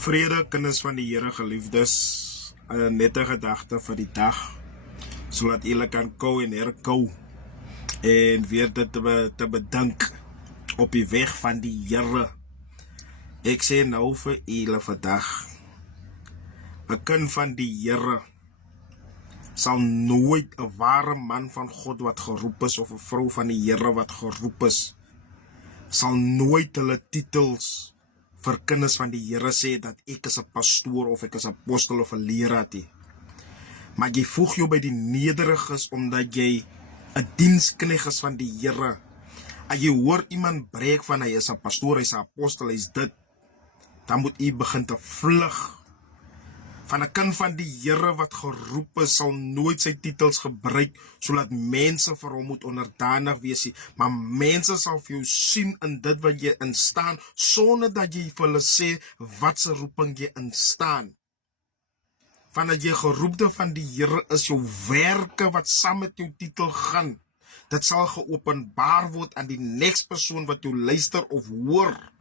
Vrede, kinders van die Here, geliefdes, net 'n gedagte vir die dag, sodat julle kan kou en herkou en weer dit te bedink op die weg van die Here. Ek sê nou vir julle vandag, 'n kind van die Here sal nooit 'n ware man van God wat geroep is of 'n vrou van die Here wat geroep is, sal nooit hulle titels vir kinders van die Here sê dat ek is 'n pastoor of ek is 'n apostel of 'n leraar nie. Maar jy voeg jou by die nederiges omdat jy 'n diensknegt is van die Here. As jy hoor iemand breek van hy is 'n pastoor, hy is 'n apostel, hy is dit, dan moet jy begin te vlug. Van 'n kind van die Here wat geroep is, sal nooit sy titels gebruik sodat mense vir hom moet onderdanig wees nie. Maar mense sal vir jou sien in dit wat jy instaan, sonder dat jy vir hulle sê wat se roeping jy instaan. Vandat jy geroepte van die Here is, jou werke wat saam met jou titel gaan, dit sal geopenbaar word aan die next persoon wat jou luister of hoor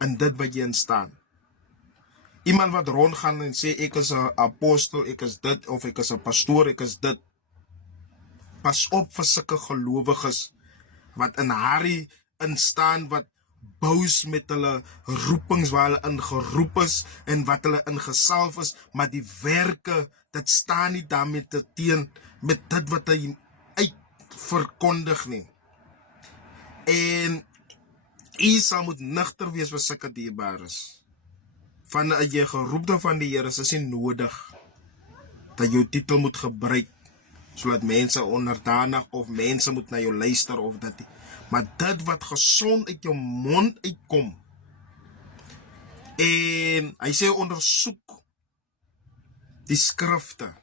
in dit wat jy instaan. Iemand wat rondgaan en sê ek is 'n apostel, ek is dit, of ek is 'n pastoor, ek is dit. Pas op vir sulke gelowiges wat in hurry instaan, wat boos met hulle roepings waar hulle in geroep is en wat hulle ingesalf is, maar die werke, dit staan nie daarmee te teen met dit wat hy uit verkondig nie. En jy sal moet nigter wees vir sulke dierbares. Van jy geroepte van die Here is nie nodig dat jou titel moet gebruik sodat mense onderdanig of mense moet na jou luister of dit. Maar dit wat gesond uit jou mond uitkom. En hy sê ondersoek die skrifte.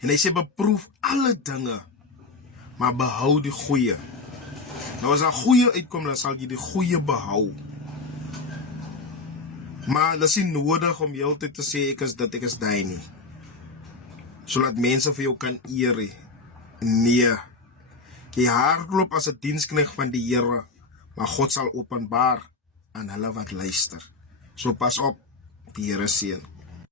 En hy sê beproef alle dinge, maar behou die goeie. Nou as daar goeie uitkom, dan sal jy die goeie behou. Maar dit is nie nodig om heeltyd te sê ek is dit, ek is daai nie, sodat mense vir jou kan eer. Nee, jy hardloop as 'n diensknegt van die Here, maar God sal openbaar aan hulle wat luister. So pas op, die Here seën.